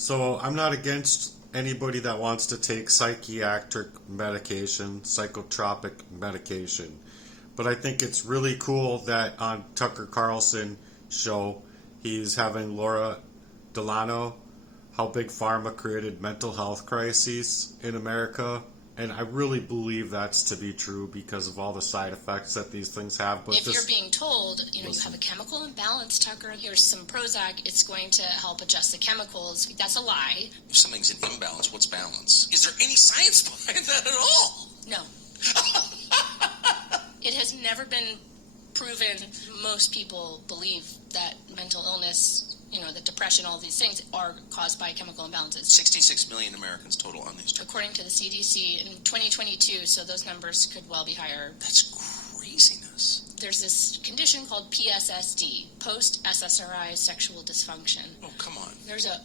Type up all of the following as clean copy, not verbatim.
So I'm not against anybody that wants to take psychiatric medication, psychotropic medication. But I think it's really cool that on Tucker Carlson show, he's having Laura Delano, how big pharma created mental health crises in America. And I really believe that's to be true because of all the side effects that these things have. But if you're being told, you have a chemical imbalance, Tucker, here's some Prozac, it's going to help adjust the chemicals, that's a lie. If something's in imbalance, what's balance? Is there any science behind that at all? No. It has never been proven. Most people believe that mental illness, that depression, all these things are caused by chemical imbalances. 66 million Americans total on these drugs. According to the CDC in 2022, so those numbers could well be higher. That's craziness. There's this condition called PSSD, post-SSRI sexual dysfunction. Oh, come on. There's a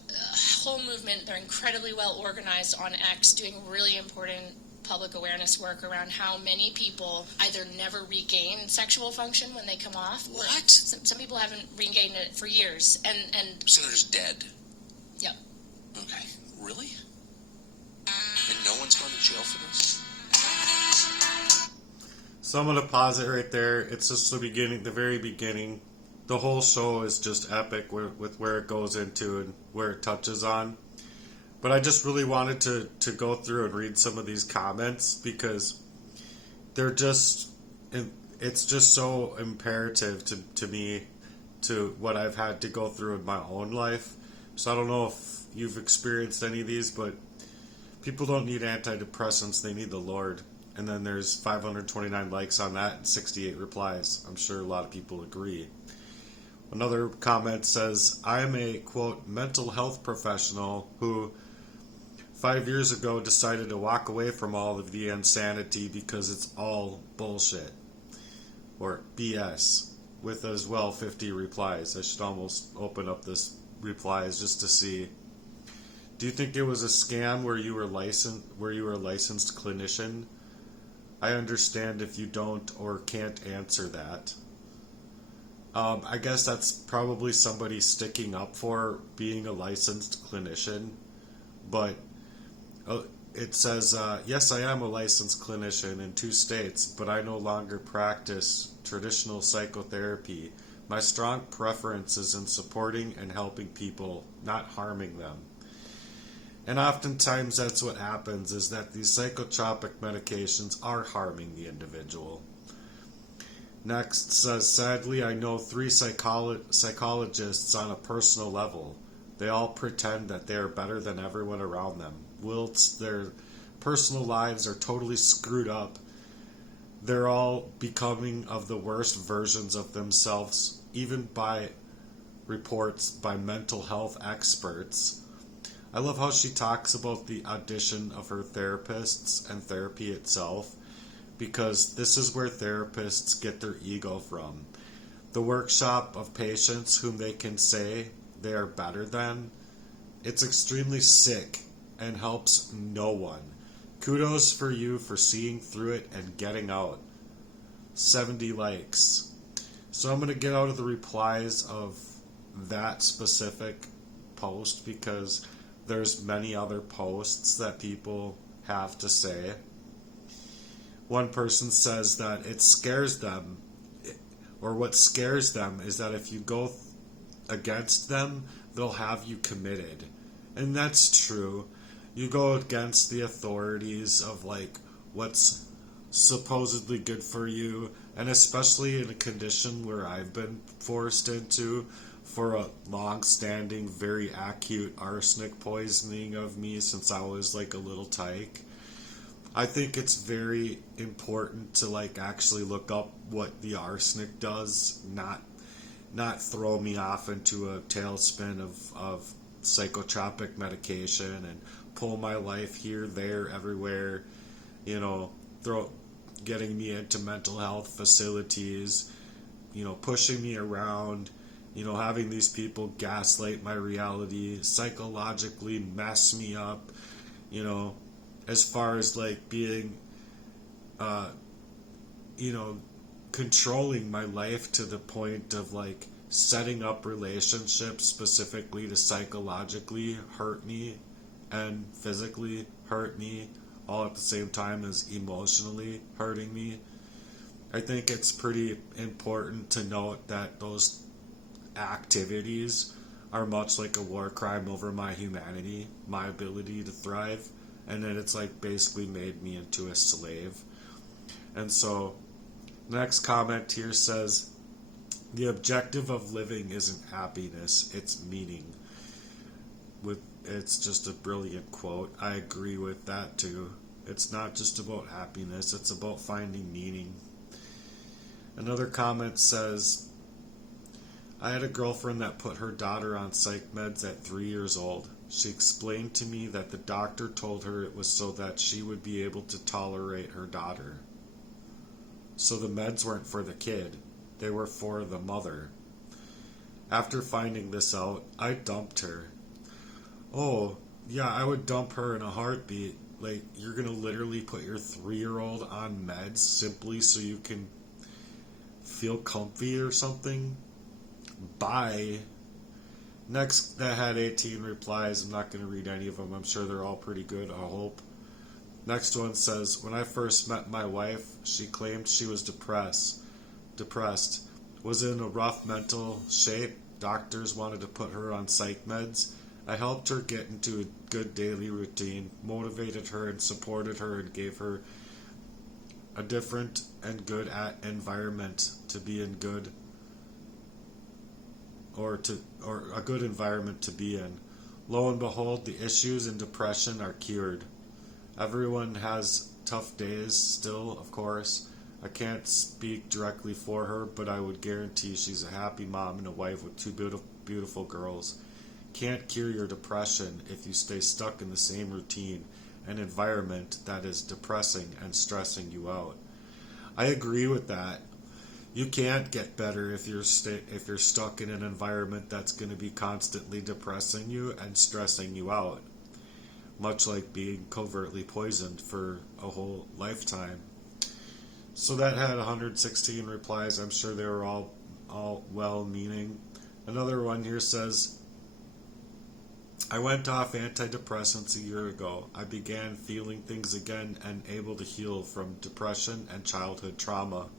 whole movement. They're incredibly well organized on X, doing really important public awareness work around how many people either never regain sexual function when they come off. What? Some people haven't regained it for years. And so they're just dead? Yep. Okay. Really? And no one's gone to jail for this? So I'm going to pause it right there. It's just the beginning, the very beginning. The whole show is just epic with where it goes into and where it touches on. But I just really wanted to go through and read some of these comments because they're just, it's just so imperative to me, to what I've had to go through in my own life. So I don't know if you've experienced any of these, but people don't need antidepressants, they need the Lord. And then there's 529 likes on that and 68 replies. I'm sure a lot of people agree. Another comment says, I am a, quote, mental health professional who 5 years ago decided to walk away from all of the insanity because it's all bullshit. Or BS. With as well 50 replies. I should almost open up this replies just to see. Do you think it was a scam where you were a licensed clinician? I understand if you don't or can't answer that. I guess that's probably somebody sticking up for being a licensed clinician. But it says, yes, I am a licensed clinician in 2 states, but I no longer practice traditional psychotherapy. My strong preference is in supporting and helping people, not harming them. And oftentimes that's what happens, is that these psychotropic medications are harming the individual. Next says, sadly, I know 3 psychologists on a personal level. They all pretend that they are better than everyone around them. Whilst their personal lives are totally screwed up, they're all becoming of the worst versions of themselves, even by reports by mental health experts. I love how she talks about the audition of her therapists and therapy itself, because this is where therapists get their ego from. The workshop of patients whom they can say they are better than. It's extremely sick and helps no one. Kudos for you for seeing through it and getting out. 70 likes. So I'm going to get out of the replies of that specific post because there's many other posts that people have to say. One person says that it scares them, or what scares them is that if you go against them, they'll have you committed. And that's true. You go against the authorities of like what's supposedly good for you, and especially in a condition where I've been forced into for a long-standing, very acute arsenic poisoning of me since I was like a little tyke. I think it's very important to like actually look up what the arsenic does, not throw me off into a tailspin of psychotropic medication and pull my life here, there, everywhere, getting me into mental health facilities, pushing me around, having these people gaslight my reality, psychologically mess me up, as far as like being, controlling my life to the point of like setting up relationships specifically to psychologically hurt me and physically hurt me all at the same time as emotionally hurting me. I think it's pretty important to note that those activities are much like a war crime over my humanity, my ability to thrive, and then it's like basically made me into a slave. And so, the next comment here says, the objective of living isn't happiness, it's meaning. It's just a brilliant quote. I agree with that too. It's not just about happiness, it's about finding meaning. Another comment says, I had a girlfriend that put her daughter on psych meds at 3 years old. She explained to me that the doctor told her it was so that she would be able to tolerate her daughter. So the meds weren't for the kid, they were for the mother. After finding this out, I dumped her. Oh, yeah, I would dump her in a heartbeat. Like, you're gonna literally put your 3-year-old on meds simply so you can feel comfy or something? Bye. Next, that had 18 replies. I'm not going to read any of them. I'm sure they're all pretty good, I hope. Next one says, when I first met my wife, she claimed she was depressed, was in a rough mental shape. Doctors wanted to put her on psych meds. I helped her get into a good daily routine, motivated her and supported her and gave her a different and good environment to be in good, or a good environment to be in. Lo and behold, the issues and depression are cured. Everyone has tough days still, of course. I can't speak directly for her, but I would guarantee she's a happy mom and a wife with 2 beautiful girls. Can't cure your depression if you stay stuck in the same routine and environment that is depressing and stressing you out. I agree with that. You can't get better if you're stuck in an environment that's going to be constantly depressing you and stressing you out. Much like being covertly poisoned for a whole lifetime. So that had 116 replies. I'm sure they were all well-meaning. Another one here says, I went off antidepressants a year ago. I began feeling things again and able to heal from depression and childhood trauma.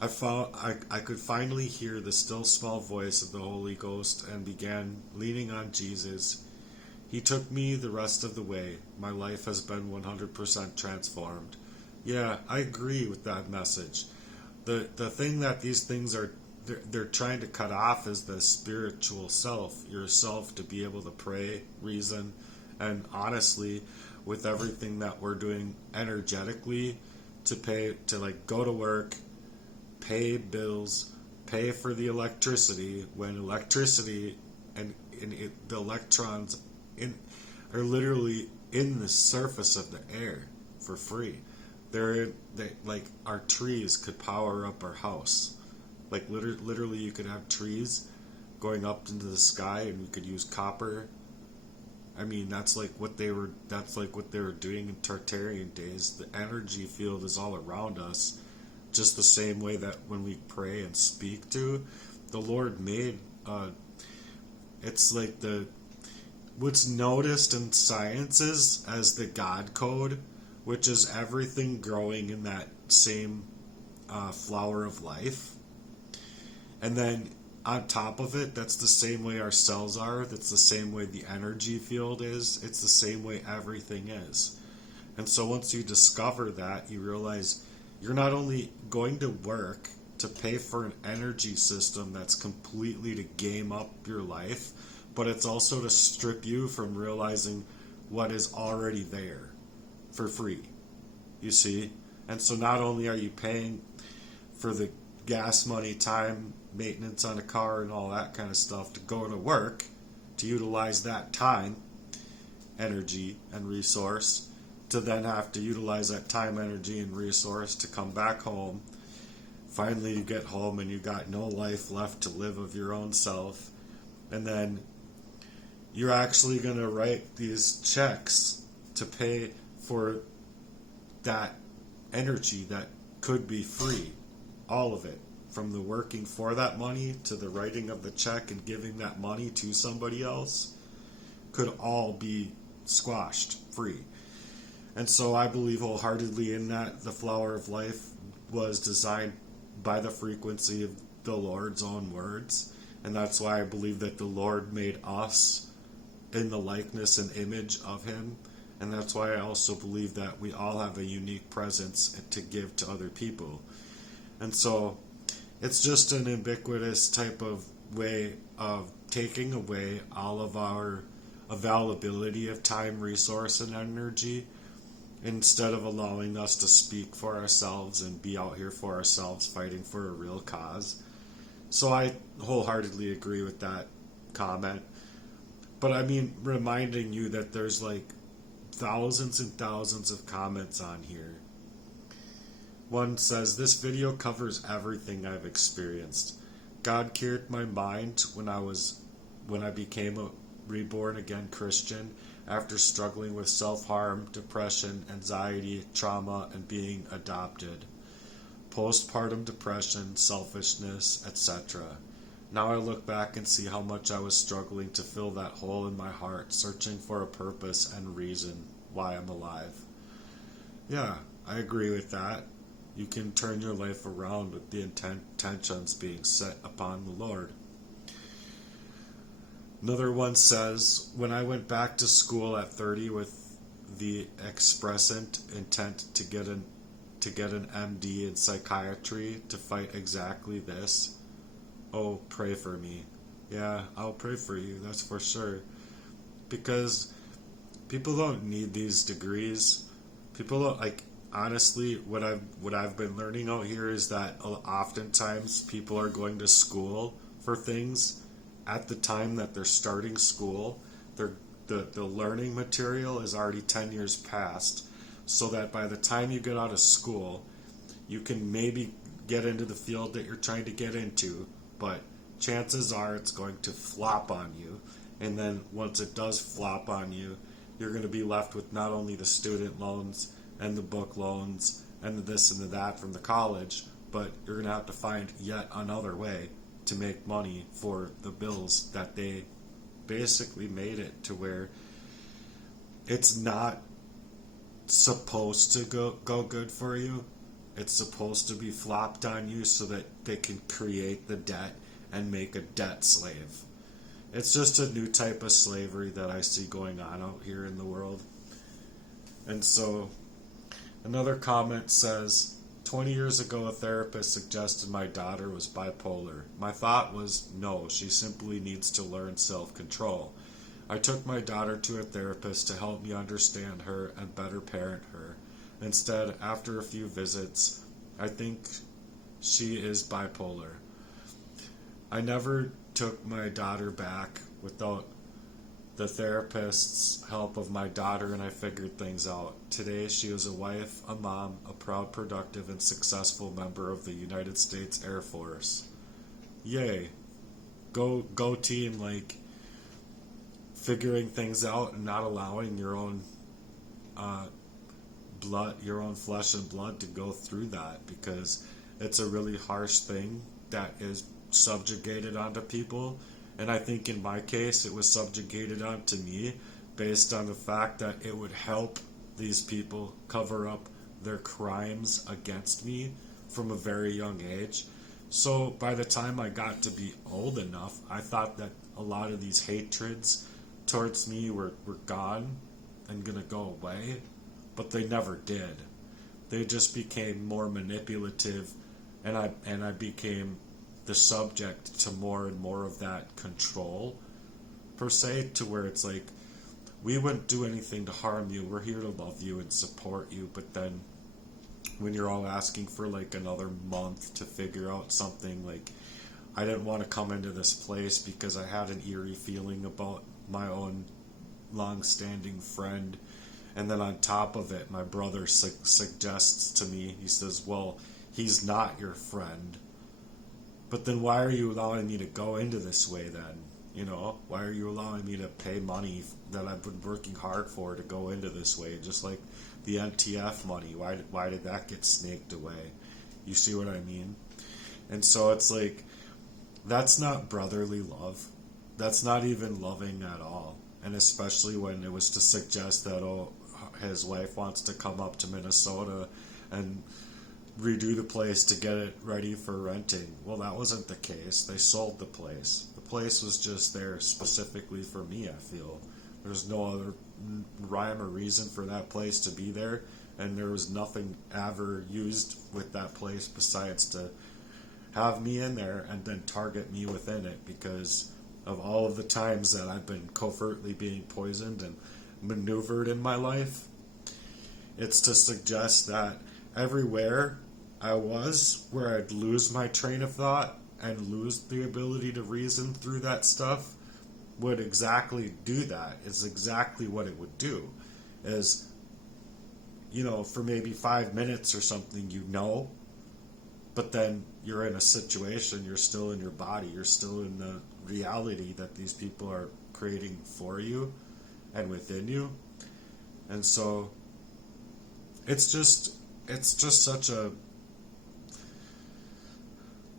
I found I could finally hear the still small voice of the Holy Ghost and began leaning on Jesus. He took me the rest of the way. My life has been 100% transformed. Yeah, I agree with that message. The thing that these things are, they're trying to cut off is the spiritual self, yourself, to be able to pray, reason, and honestly, with everything that we're doing energetically, to like go to work, pay bills, pay for the electricity, when electricity and the electrons are literally in the surface of the air for free. They like our trees could power up our house. Like literally you could have trees going up into the sky and you could use copper. I mean, that's like what they were doing in Tartarian days. The energy field is all around us. Just the same way that when we pray and speak to, the Lord made, it's like what's noticed in sciences as the God code, which is everything growing in that same flower of life. And then on top of it, that's the same way our cells are, that's the same way the energy field is, it's the same way everything is. And so once you discover that, you realize you're not only going to work to pay for an energy system that's completely to game up your life, but it's also to strip you from realizing what is already there for free. You see? And so not only are you paying for the gas money, time, maintenance on a car, and all that kind of stuff to go to work, to utilize that time, energy, and resource, to then have to utilize that time, energy, and resource to come back home. Finally, you get home and you got no life left to live of your own self. And then you're actually going to write these checks to pay for that energy that could be free. All of it. from the working for that money to the writing of the check and giving that money to somebody else, could all be squashed free. And so I believe wholeheartedly in that the flower of life was designed by the frequency of the Lord's own words. And that's why I believe that the Lord made us in the likeness and image of him. And that's why I also believe that we all have a unique presence to give to other people. And so it's just an ubiquitous type of way of taking away all of our availability of time, resource, and energy, instead of allowing us to speak for ourselves and be out here for ourselves, fighting for a real cause. So I wholeheartedly agree with that comment. But I mean, reminding you that there's like thousands and thousands of comments on here. One says, this video covers everything I've experienced. God cured my mind when I became a reborn again Christian after struggling with self-harm, depression, anxiety, trauma, and being adopted. Postpartum depression, selfishness, etc. Now I look back and see how much I was struggling to fill that hole in my heart, searching for a purpose and reason why I'm alive. Yeah, I agree with that. You can turn your life around with the intentions being set upon the Lord. Another one says, when I went back to school at 30 with the expressant intent to get an MD in psychiatry to fight exactly this. Oh, pray for me. Yeah, I'll pray for you, that's for sure. Because people don't need these degrees. People don't, like, honestly, what I've been learning out here is that oftentimes people are going to school for things at the time that they're starting school. The learning material is already 10 years past, so that by the time you get out of school, you can maybe get into the field that you're trying to get into, but chances are it's going to flop on you. And then once it does flop on you, you're going to be left with not only the student loans and the book loans and the this and the that from the college, but you're going to have to find yet another way to make money for the bills that they basically made it to where it's not supposed to go good for you. It's supposed to be flopped on you so that they can create the debt and make a debt slave. It's just a new type of slavery that I see going on out here in the world. And so another comment says, 20 years ago, a therapist suggested my daughter was bipolar. My thought was, no, she simply needs to learn self-control. I took my daughter to a therapist to help me understand her and better parent her. Instead, after a few visits, I think she is bipolar. I never took my daughter back without the therapist's help of my daughter, and I figured things out. Today, she is a wife, a mom, a proud, productive, and successful member of the United States Air Force. Yay. Go team, like, figuring things out and not allowing your own blood, your own flesh and blood to go through that, because it's a really harsh thing that is subjugated onto people. And I think in my case, it was subjugated onto me based on the fact that it would help these people cover up their crimes against me from a very young age. So by the time I got to be old enough, I thought that a lot of these hatreds towards me were gone and gonna go away, but they never did. They just became more manipulative, and I became the subject to more and more of that control, per se, to where it's like, we wouldn't do anything to harm you, we're here to love you and support you. But then when you're all asking for like another month to figure out something, like, I didn't want to come into this place because I had an eerie feeling about my own long-standing friend. And then on top of it, my brother suggests to me, he says, well, he's not your friend. But then why are you allowing me to go into this way then? You know, why are you allowing me to pay money that I've been working hard for to go into this way? Just like the NTF money, why did that get snaked away? You see what I mean? And so it's like, that's not brotherly love. That's not even loving at all. And especially when it was to suggest that, oh, his wife wants to come up to Minnesota and redo the place to get it ready for renting. Well, that wasn't the case. They sold the place. The place was just there specifically for me, I feel. There's no other rhyme or reason for that place to be there, and there was nothing ever used with that place besides to have me in there and then target me within it, because of all of the times that I've been covertly being poisoned and maneuvered in my life. It's to suggest that everywhere I was where I'd lose my train of thought and lose the ability to reason through that stuff would exactly do that. It's exactly what it would do. Is, you know, for maybe 5 minutes or something, you know, but then you're in a situation, you're still in your body, you're still in the reality that these people are creating for you and within you. And so it's just such a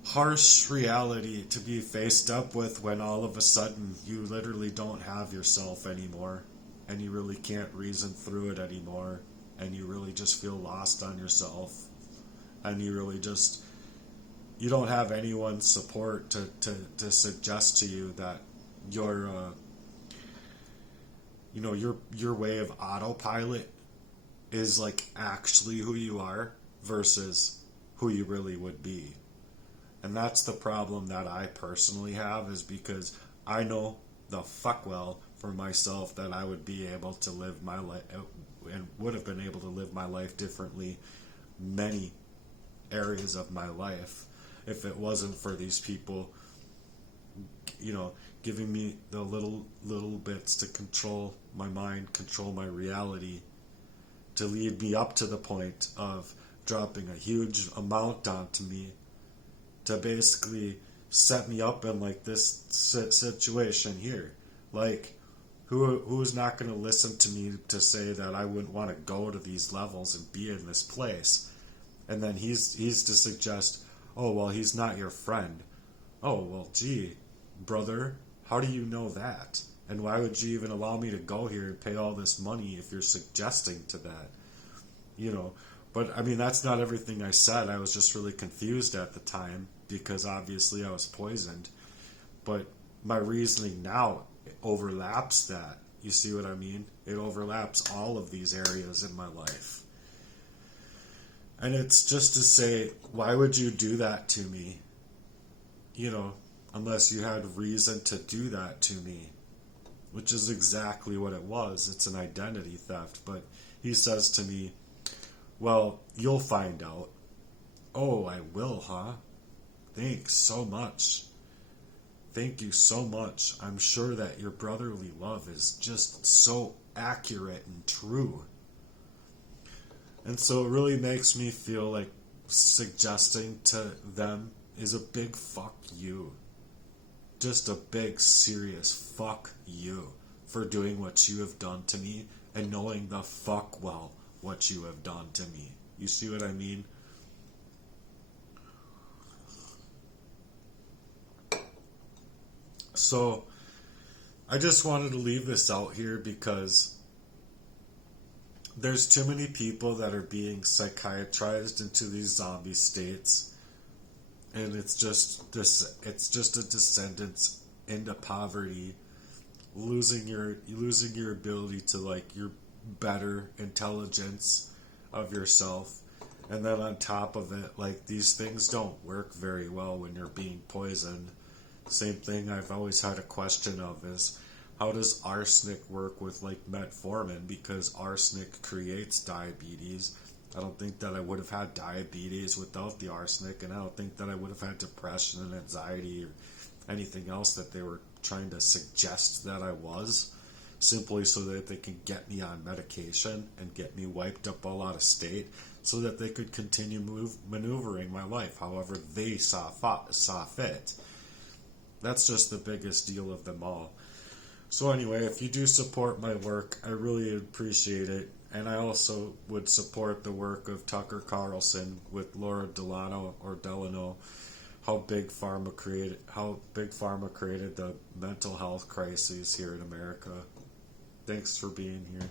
harsh reality to be faced up with when all of a sudden you literally don't have yourself anymore, and you really can't reason through it anymore, and you really just feel lost on yourself, and you really just, you don't have anyone's support to suggest to you that your you know, your way of autopilot is like actually who you are versus who you really would be. And that's the problem that I personally have, is because I know the fuck well for myself that I would be able to live my life and would have been able to live my life differently many areas of my life if it wasn't for these people, you know, giving me the little bits to control my mind, control my reality, to lead me up to the point of dropping a huge amount onto me, to basically set me up in like this situation here. Like, who's not going to listen to me to say that I wouldn't want to go to these levels and be in this place? And then he's to suggest, oh, well, he's not your friend. Oh, well, gee, brother, how do you know that? And why would you even allow me to go here and pay all this money if you're suggesting to that? You know, but I mean, that's not everything I said. I was just really confused at the time because obviously I was poisoned. But my reasoning now overlaps that. You see what I mean? It overlaps all of these areas in my life. And it's just to say, why would you do that to me? You know, unless you had reason to do that to me, which is exactly what it was. It's an identity theft. But he says to me, well, you'll find out. Oh, I will, huh? Thanks so much. Thank you so much. I'm sure that your brotherly love is just so accurate and true. And so it really makes me feel like suggesting to them is a big fuck you. Just a big, serious fuck you for doing what you have done to me and knowing the fuck well what you have done to me. You see what I mean? So, I just wanted to leave this out here because there's too many people that are being psychiatrized into these zombie states, and it's just a descendants into poverty, losing your ability to like your better intelligence of yourself. And then on top of it, like, these things don't work very well when you're being poisoned. Same thing I've always had a question of is, how does arsenic work with like metformin? Because arsenic creates diabetes. I don't think that I would have had diabetes without the arsenic, and I don't think that I would have had depression and anxiety or anything else that they were trying to suggest that I was, simply so that they can get me on medication and get me wiped up all out of state so that they could continue maneuvering my life however they saw fit. That's just the biggest deal of them all. So anyway, if you do support my work, I really appreciate it. And I also would support the work of Tucker Carlson with Laura Delano or Delano how big pharma created the mental health crises here in America. Thanks for being here.